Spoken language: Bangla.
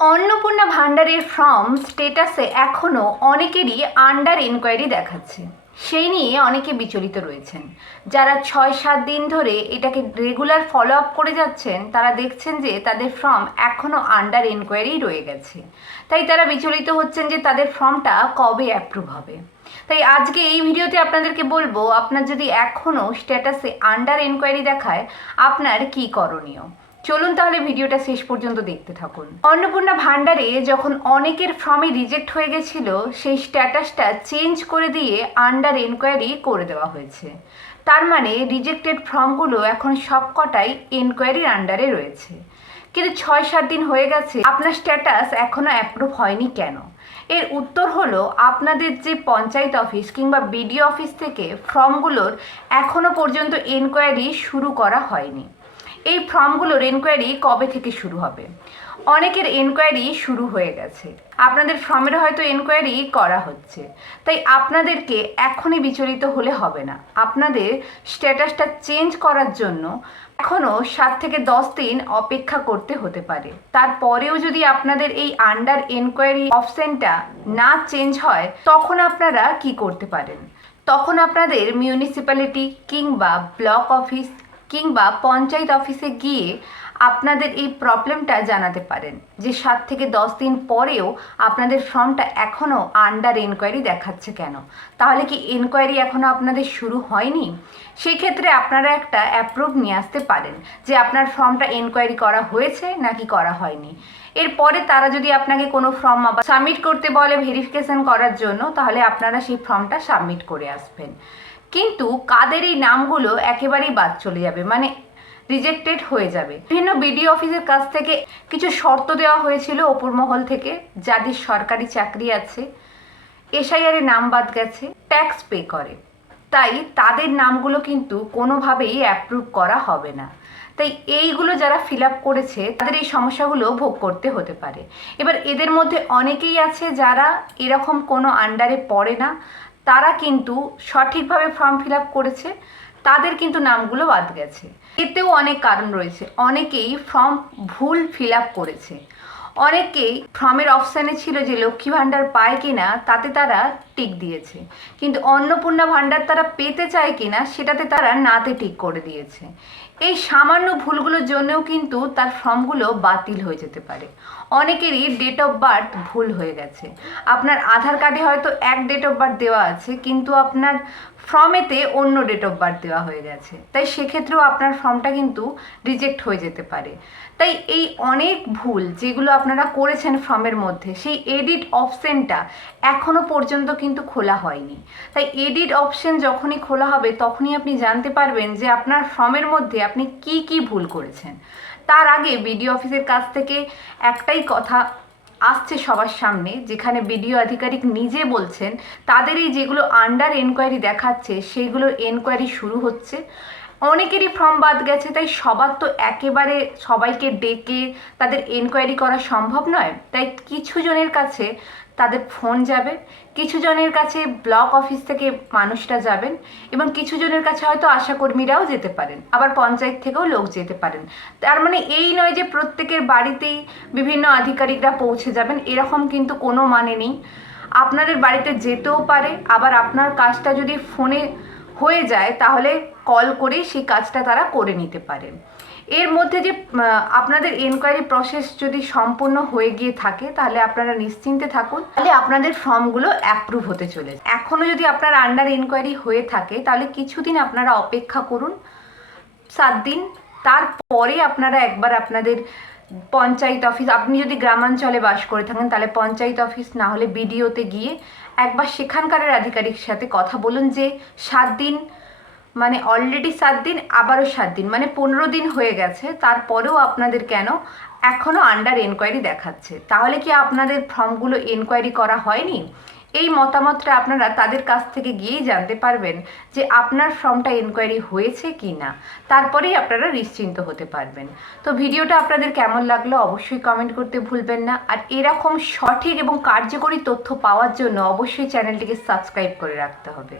অন্নপূর্ণা ভান্ডারের ফর্ম স্টেটাসে এখনও অনেকেরই আন্ডার এনকোয়ারি দেখাচ্ছে। সেই নিয়ে অনেকে বিচলিত রয়েছেন। যারা ৬-৭ দিন ধরে এটাকে রেগুলার ফলো আপ করে যাচ্ছেন তারা দেখছেন যে তাদের ফর্ম এখনও আন্ডার এনকোয়ারি রয়ে গেছে। তাই তারা বিচলিত হচ্ছেন যে তাদের ফর্মটা কবে অ্যাপ্রুভ হবে। তাই আজকে এই ভিডিওতে আপনাদেরকে বলবো, আপনার যদি এখনও স্ট্যাটাসে আন্ডার এনকোয়ারি দেখায় আপনার কি করণীয়। চলুন তাহলে ভিডিওটা শেষ পর্যন্ত দেখতে থাকুন। অন্নপূর্ণা ভান্ডারে যখন অনেকের ফর্মে রিজেক্ট হয়ে গেছিল, সেই স্ট্যাটাসটা চেঞ্জ করে দিয়ে আন্ডার এনকোয়ারি করে দেওয়া হয়েছে। তার মানে রিজেক্টেড ফর্মগুলো এখন সবকটাই এনকোয়ারির আন্ডারে রয়েছে। কিন্তু ৬-৭ দিন হয়ে গেছে, আপনার স্ট্যাটাস এখনও অ্যাপ্রুভ হয়নি কেন? এর উত্তর হলো, আপনাদের যে পঞ্চায়েত অফিস কিংবা বিডিও অফিস থেকে ফর্মগুলোর এখনও পর্যন্ত এনকোয়ারি শুরু করা হয়নি। এই ফর্মগুলোর এনকোয়ারি কবে থেকে শুরু হবে? অনেকের এনকোয়ারি শুরু হয়ে গেছে, আপনাদের ফর্মের হয়তো এনকোয়ারি করা হচ্ছে। তাই আপনাদেরকে এখনই বিচলিত হলে হবে না। আপনাদের স্ট্যাটাসটা চেঞ্জ করার জন্য এখনও 7 থেকে 10 দিন অপেক্ষা করতে হতে পারে। তারপরেও যদি আপনাদের এই আন্ডার এনকোয়ারি অপশনটা না চেঞ্জ হয়, তখন আপনারা কি করতে পারেন? তখন আপনাদের মিউনিসিপ্যালিটি কিংবা ব্লক অফিস কিংবা পঞ্চায়েত অফিসে গিয়ে আপনাদের এই প্রবলেমটা জানাতে পারেন যে 7 থেকে 10 দিন পরেও আপনাদের ফর্মটা এখনও আন্ডার এনকোয়ারি দেখাচ্ছে কেন? তাহলে কি এনকোয়ারি এখনও আপনাদের শুরু হয়নি? সেই ক্ষেত্রে আপনারা একটা অ্যাপ্রুভ নিয়ে আসতে পারেন যে আপনার ফর্মটা এনকোয়ারি করা হয়েছে নাকি করা হয়নি। এরপরে তারা যদি আপনাকে কোনো ফর্ম আবার সাবমিট করতে বলে ভেরিফিকেশন করার জন্য, তাহলে আপনারা সেই ফর্মটা সাবমিট করে আসবেন। কিন্তু কাদের এই নামগুলো একেবারেই বাদ চলে যাবে, মানে রিজেক্টেড হয়ে যাবে? বিভিন্ন বিডিও অফিসের কাছ থেকে কিছু শর্ত দেওয়া হয়েছিল ওপর মহল থেকে। যাদের সরকারি চাকরি আছে, এসআইআরে নাম বাদ গেছে, ট্যাক্স পে করে, তাই তাদের নামগুলো কিন্তু কোনোভাবেই অ্যাপ্রুভ করা হবে না। তাই এইগুলো যারা ফিল আপ করেছে তাদের এই সমস্যাগুলো ভোগ করতে হতে পারে। এবার এদের মধ্যে অনেকেই আছে যারা এরকম কোনো আন্ডারে পড়ে না, তারা কিন্তু সঠিকভাবে ফর্ম ফিল আপ করেছে, তাদের কিন্তু নামগুলো বাদ গেছে। এতেও অনেক কারণ রয়েছে। অনেকেই ফর্ম ভুল ফিল আপ করেছে। অনেকেই ফর্মের অপশানে ছিল যে লক্ষ্মী ভাণ্ডার পায় কিনা, তাতে তারা টিক দিয়েছে, কিন্তু অন্নপূর্ণা ভাণ্ডার তারা পেতে চায় কিনা সেটাতে তারা নাতে টিক করে দিয়েছে। এই সামান্য ভুলগুলোর জন্যও কিন্তু তার ফর্মগুলো বাতিল হয়ে যেতে পারে। অনেকেরই ডেট অফ বার্থ ভুল হয়ে গেছে। আপনার আধার কার্ডে হয়তো এক ডেট অফ বার্থ দেওয়া আছে, কিন্তু আপনার ফর্মেতে অন্য ডেট অফ বার্থ দেওয়া হয়ে গেছে। তাই সেক্ষেত্রেও আপনার ফর্মটা কিন্তু রিজেক্ট হয়ে যেতে পারে। তাই এই অনেক ভুল যেগুলো আপনারা করেছেন ফর্মের মধ্যে, সেই এডিট অপশনটা এখনও পর্যন্ত কিন্তু খোলা হয়নি। তাই এডিট অপশন যখনই খোলা হবে তখনই আপনি জানতে পারবেন যে আপনার ফর্মের মধ্যে আপনি কি কি ভুল করেছেন। তার আগে বিডিও অফিসের কাছ থেকে একটাই কথা আসছে সবার সামনে, যেখানে বিডিও আধিকারিক নিজে বলছেন তাদের এই যেগুলো আন্ডার এনকোয়ারি দেখাচ্ছে সেইগুলোর এনকোয়ারি শুরু হচ্ছে। অনেকেরই ফর্ম বাদ গেছে, তাই সবার তো একেবারে সবাইকে ডেকে তাদের এনকোয়ারি করা সম্ভব নয়। তাই কিছু জনের কাছে তাদের ফোন যাবে, কিছু জনের কাছে ব্লক অফিস থেকে মানুষরা যাবেন, এবং কিছু জনের কাছে হয়তো আশাকর্মীরাও যেতে পারেন, আবার পঞ্চায়েত থেকেও লোক যেতে পারেন। তার মানে এই নয় যে প্রত্যেকের বাড়িতেই বিভিন্ন আধিকারিকরা পৌঁছে যাবেন, এরকম কিন্তু কোনো মানে নেই। আপনাদের বাড়িতে যেতেও পারে, আবার আপনার কাজটা যদি ফোনে হয়ে যায় তাহলে কল করে সেই কাজটা তারা করে নিতে পারে। এর মধ্যে যে আপনাদের এনকোয়ারি প্রসেস যদি সম্পূর্ণ হয়ে গিয়ে থাকে তাহলে আপনারা নিশ্চিন্তে থাকুন, তাহলে আপনাদের ফর্মগুলো অ্যাপ্রুভ হতে চলেছে। এখনও যদি আপনার আন্ডার এনকোয়ারি হয়ে থাকে তাহলে কিছুদিন আপনারা অপেক্ষা করুন, 7 দিন। তারপরে আপনারা একবার আপনাদের পঞ্চায়েত অফিস, আপনি যদি গ্রামাঞ্চলে বাস করে থাকেন তাহলে পঞ্চায়েত অফিস, না হলে বিডিওতে গিয়ে একবার সেখানকার আধিকারিকের সাথে কথা বলুন যে 7 দিন, মানে অলরেডি 7 দিন, আবারও 7 দিন, মানে 15 দিন হয়ে গেছে, তারপরেও আপনাদের কেন এখনও আন্ডার এনকোয়ারি দেখাচ্ছে? তাহলে কি আপনাদের ফর্মগুলো এনকোয়ারি করা হয়নি? এই মতামতটা আপনারা তাদের কাছ থেকে গিয়েই জানতে পারবেন যে আপনার ফর্মটা এনকোয়ারি হয়েছে কি না। তারপরেই আপনারা নিশ্চিন্ত হতে পারবেন। তো ভিডিওটা আপনাদের কেমন লাগলো অবশ্যই কমেন্ট করতে ভুলবেন না। আর এরকম সঠিক এবং কার্যকরী তথ্য পাওয়ার জন্য অবশ্যই চ্যানেলটিকে সাবস্ক্রাইব করে রাখতে হবে।